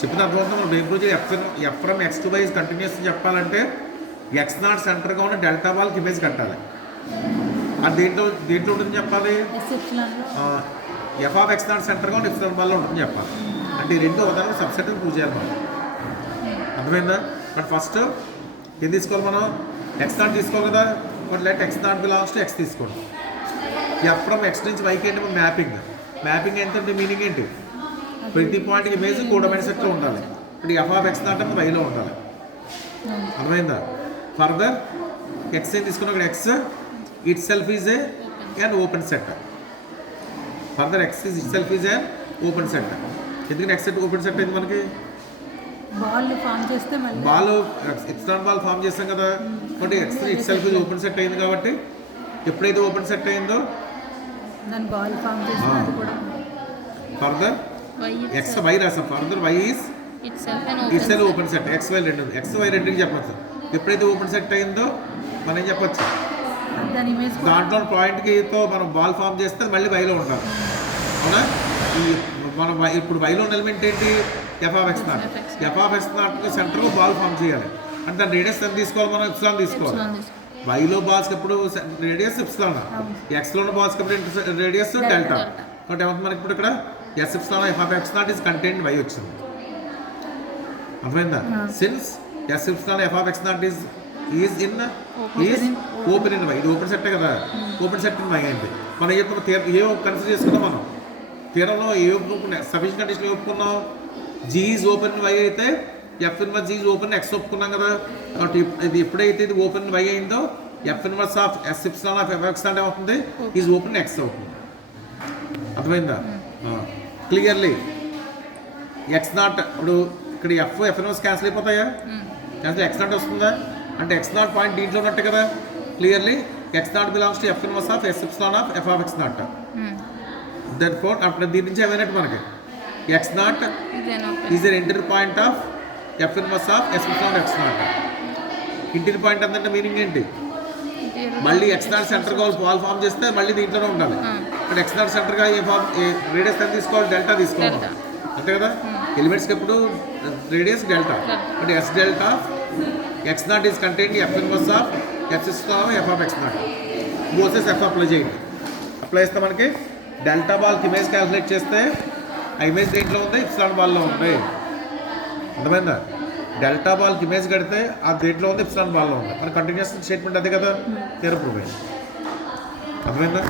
చెప్పిన అర్థమవుతుంది. మనం బ్రెయిన్ prove f from X to Y is continuous చెప్పాలంటే ఎక్స్ నాట్ సెంటర్గా ఉన్న డెల్టా బాల్కి ఇమేజ్ కట్టాలి. అది దేంట్లో ఉంటుందని చెప్పాలి, ఎఫ్ ఆఫ్ ఎక్స్ నాట్ సెంటర్గా ఉన్న ఎప్సిలాన్ బాల్లో ఉంటుందని చెప్పాలి. అంటే ఈ రెండు ఉదాహరణ సబ్సెట్ ప్రూవ్ చేయాలి మనం. అర్థమైందా? బట్ ఫస్ట్ ఏం తీసుకోవాలి మనం, ఎక్స్ నాట్ తీసుకోవాలి కదా. But let X naught belongs to X తీసుకోండి. ఎఫ్ ఫ్రమ్ ఎక్స్ నుంచి వైకి ఏంటి మ్యాపింగ్ ఏంటంటే మీనింగ్ ఏంటి, ప్రతి పాయింట్కి ఇమేజ్ కోడమైన సెట్లో ఉండాలి. ఇప్పుడు ఎఫ్ ఆఫ్ ఎక్స్ నాట్ అంటే వైలో ఉండాలి. అర్థమైందా? ఫర్దర్ ఎక్స్ ఏం తీసుకున్నాం, ఇక్కడ X itself is an open set. Further X itself is an open set. ఎందుకంటే ఎక్స్ సెట్ ఓపెన్ సెట్ అయింది మనకి, బాల్ ఎక్స్టర్నల్ బాల్ ఫామ్ చేస్తాం కదా. But X itself is open set అయింది కాబట్టి ఎప్పుడైతే ఓపెన్ సెట్ అయిందో further X Y రాసాం. Further Y is itself open set. X Y రెండుకి చెప్పచ్చు. ఎప్పుడైతే ఓపెన్ సెట్ అయిందో మనం ఏం చెప్పచ్చు, దాంట్లో పాయింట్కితో మనం బాల్ ఫామ్ చేస్తే మళ్ళీ వైలో ఉంటాం. అవునా? ఈ మనం ఇప్పుడు వైలో ఉన్న ఎలిమెంట్ ఏంటి, F of X naught. F of X నాట్కి సెంటర్లో బాల్ ఫామ్ చేయాలి. అంటే దాని రేడియస్ ఎంత తీసుకోవాలి మనం, ఎప్సిలాన్ తీసుకోవాలి. వైలో బాల్స్కి ఎప్పుడు రేడియస్ ఎప్సిలాన్, ఎక్స్లో ఉన్న బాల్స్కి ఎప్పుడు రేడియస్ డెల్టా. కాబట్టి ఏమవుతుంది మనకి ఇప్పుడు ఇక్కడ S epsilon F of X not is contained Y వచ్చింది. అర్థమైందా? Since S epsilon F of X not is open in Y. ఇది ఓపెన్ సెట్ కదా, ఓపెన్ సెట్ ఇన్ వై అంటే మనం ఏ కన్సిడర్ చేసుకున్నాం మనం తీరంలో ఏ సఫిషియెంట్ కండిషన్ ఒప్పుకున్నాం, G is open in Y అయితే F inverse G is open X ఒప్పుకున్నాం కదా. కాబట్టి ఇది ఎప్పుడైతే ఇది ఓపెన్ వై అయిందో F inverse of S epsilon of F X అంటే అవుతుంది ఈజ్ ఓపెన్ ఎక్స్ అవుతుంది. అర్థమైందా? క్లియర్లీ ఎక్స్ నాట్ ఇప్పుడు ఇక్కడ ఎఫ్ ఇన్వర్స్ క్యాన్సిల్ అయిపోతాయా, క్యాన్సిల్ ఎక్స్ నాట్ వస్తుందా అంటే ఎక్స్ నాట్ పాయింట్ దీంట్లో ఉన్నట్టు కదా. Clearly X naught belongs to F inverse of S epsilon of F of X naught. Then for అప్పుడు దీని నుంచి ఏమైనట్టు మనకి X not is an inter point of F inverse of S epsilon of X naught. Inter point అందంటే meaning ఏంటి, మళ్ళీ X not సెంటర్గా ball form చేస్తే మళ్ళీ దీంట్లోనే ఉండాలి. ఇక్కడ ఎక్స్ నాట్ సెంటర్గా ఏ రేడియస్ ఎంత తీసుకోవాలి, డెల్టా తీసుకోవాలి. అంతే కదా, ఎలిమెంట్స్కి ఎప్పుడు radius delta. But S delta X not is contained f inverse of f system f of X not. మోసెస్ ఎఫ్ అప్లై చేయండి. అప్లై చేస్తే మనకి డెల్టా బాల్కి ఇమేజ్ క్యాల్కులేట్ చేస్తే ఆ ఇమేజ్ దేంట్లో ఉంది, ఎప్సిలాన్ బాల్లో ఉంది. అర్థమైందా? డెల్టా బాల్కి ఇమేజ్ కడితే ఆ దేంట్లో ఉంది, ఎప్సిలాన్ బాల్లో ఉంది. మన కంటిన్యూస్ స్టేట్మెంట్ అదే కదా, తీర ప్రూవ్ అయింది. అర్థమైందా?